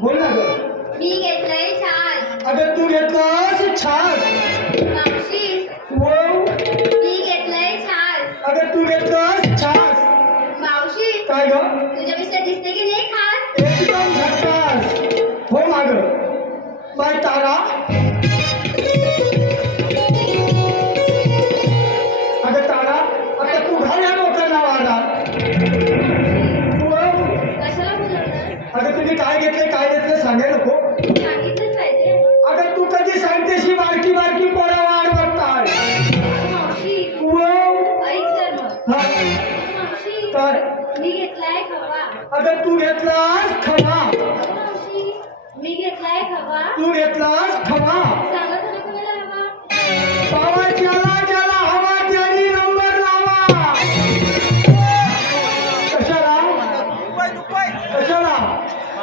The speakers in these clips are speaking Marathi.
बोल ना ग. मी घेतलंय छान अगं तू घेतलास छान मावशी वाव. मी घेतलंय अगं तू घेतलास छान मावशी काय ग? तुझ्यापेक्षा दिसते की नाही खास एकदम झकास हो माग. बाय तारा. काय घेतलं सांगाय नको अगं तू कधी सांगतेशी बारकी बारकी पोरा वाढ बघताय? तर? हा अगं तू घेतलास खवा. मावशी मी घेतलाय खवा. तू घेतलास खवा.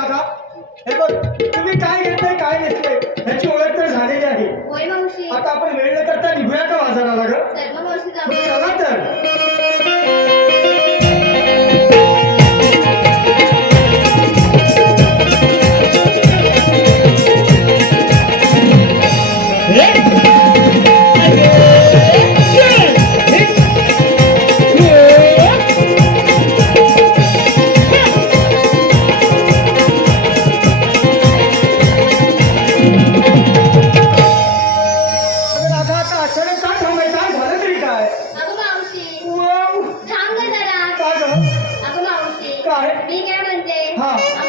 दादा हे बघ तुम्ही काय घेतलंय काय घेतलंय ग अगं मावशी काय? मी काय म्हणते?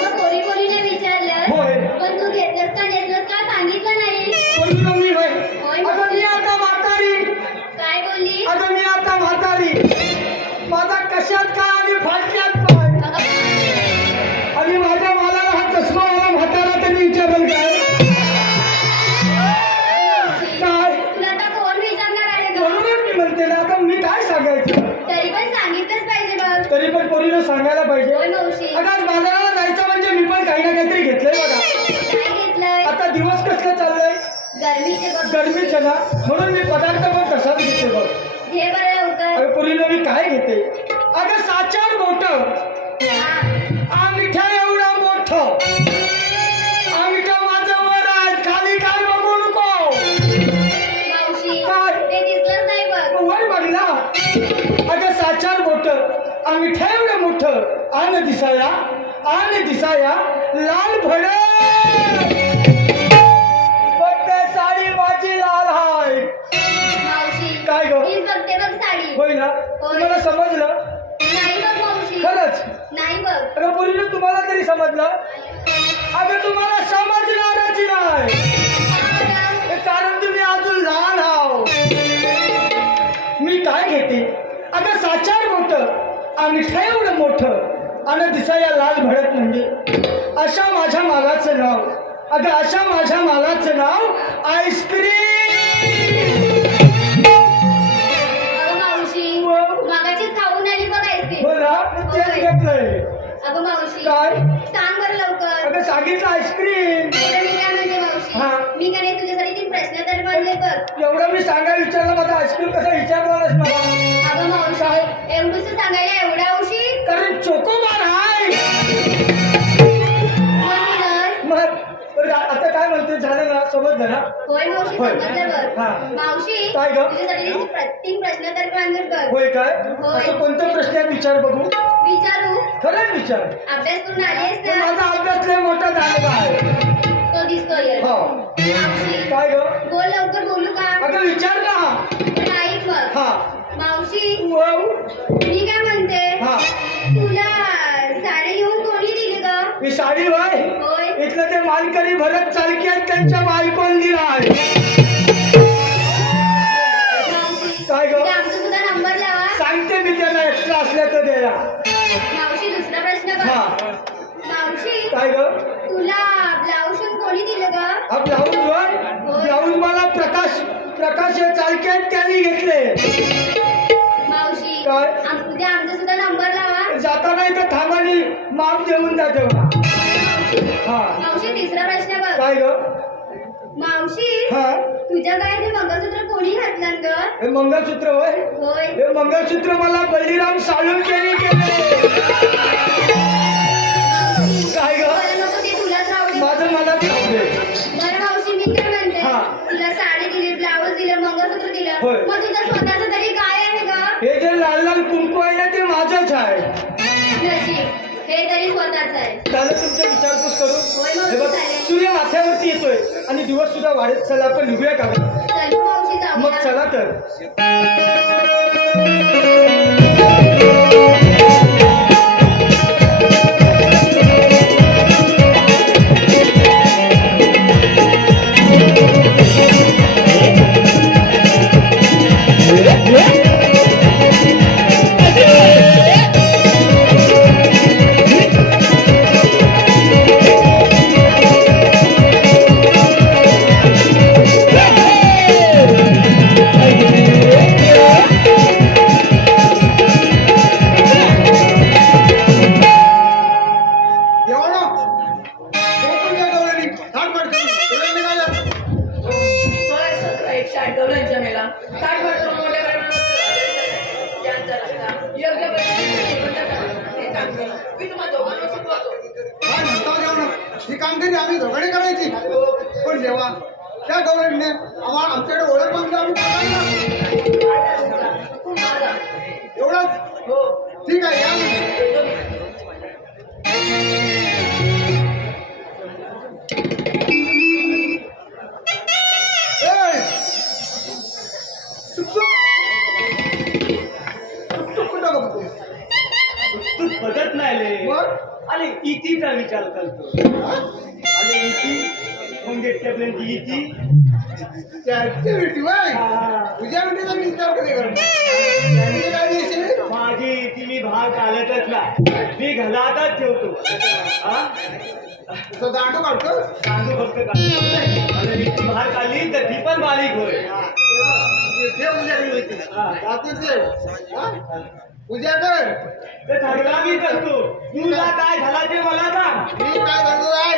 तरी पण पोरीनं सांगायला पाहिजे. अगं आज बाजाराला जायचं म्हणजे मी पण काही ना काहीतरी घेतलंय बघा. आता दिवस कसलं चाललंय? गरमीचे गरमीचं ना? म्हणून मी पदार्थ पण तसाच घेते बघ. पोरीनं मी काय घेते? अगं साचार आन दिसाया आन दिसाया लाल भड फक्त साडी माझी लाल हाय. मावशी काय गं? मीच बघते बघ साडी. होय ना तुम्हाला समजलं? नाही बघ मावशी. खरंच? नाही बघ. अगं पोरीनं तुम्हाला तरी समजलं? अगं तुम्हाला समजणारच नाही. हे. कारण तुम्ही अजून लहान आहो. मी काय घेते? अगं साचार मोठं आणि एवढं मोठं? आणि दिसाया लाल भडक म्हणजे? अशा माझ्या मालाचं नाव. अगं अशा माझ्या मालाचं नाव आईस्क्रीम. अगं मावशी. मागाचीच खाऊन आली बघ आईस्क्रीम. ना मी तेच घेतलंय. अगं मावशी काय? सांग बरं लवकर. अगं सांगितलं आईस्क्रीम. एवढं मी सांगायला विचारलं माझा आईस्क्रीम कसं विचारणारच मला. अगं मावशी एवढंच सांगायला एवढा उशीर? कारण चोकोबार म्हणूनच मग बरं, आता काय म्हणते झालं ना? समजलं ना होय मावशी होय. समजलं बघ. मावशी काय गं? तुझ्यासाठी प्रश्न तर बनले बघ होय काय? होय. असं कोणतं प्रश्न आहे? विचार बघू. विचारू? खरंच विचार. अभ्यास करून पण ना? माझा अभ्यास लय मोठा झालेला आहे. दिसतोय. हो. काय ग? बोल लवकर बोलू का? अगं विचार ना. नाही हा. मावशी मी काय म्हणते? हा. तुला साडी घेऊन कोणी दिली ग? ही साडी होय? होय. इथलं ते मालकरी भरत चालकी आहेत त्यांच्या बायकोन दिला आहे. काय ग? आमचा नंबर लावा. सांगते मी त्यांना एक्स्ट्रा असल्या तर द्यायला. मावशी दुसरा प्रश्न मावशी काय ग? तुला दिलं ग हा ब्लाऊज वर ब्लाऊज मला प्रकाश प्रकाश चालके आहेत त्यांनी घेतले. मावशी काय? आम- उद्या आमचा सुद्धा नंबर लावा. जाताना इथं थांबानी माप देऊन जाते मला हा. मावशी तिसरा प्रश्न बघ. काय ग? मावशी हा. तुझ्या गळ्यात मंगळसूत्र कोणी घातलं ग? हे मंगळसूत्र होय? होय. हे मंगळसूत्र मला बळीराम साळुंकेने केले. दिली ब्लाऊज दिलं मंगळसूत्र दिलं. होय. मग तुझं स्वतःचं तरी काय आहे ग? हे जे लाल लाल कुंकू आहे ना ते माझंच आहे. नशीब. हे तरी स्वतःच आहे. त्याला तुमच्या विचारपूस होय, करू मग हे बघ चालेल. सूर्य माथ्यावरती येतोय आणि दिवस सुद्धा वाढत चला आपण निघूया का? चल मावशी जाऊ मग चला तर. अठ्ठावन्नच्या मेला मोठ्या रस्ता योग्य पद्धतीने काम केलं मी तुम्हाला दोघांना काय म्हणता ही कामगिरी आम्ही दोघांनी करायची. पण देवा त्या गवळणीने आम्हाला आमच्याकडे ओळख मागली आम्ही एवढंच? हो ठीक आहे या बाय. तुझ्या मी विचार कधी करणार काय देशील माझी इती मी भाग घालतच नाही मी घरातच ठेवतो. हा? तुझं दांडू काढतो. तांदूळ फक्त काढतो. बाहेर काढली तर ती पण बारीक होय ठेव उद्याकडे होती? उद्या कर. ते ठरला मी करतो. तुला काय झाला ते मला सांग. मी काय करतो आहे?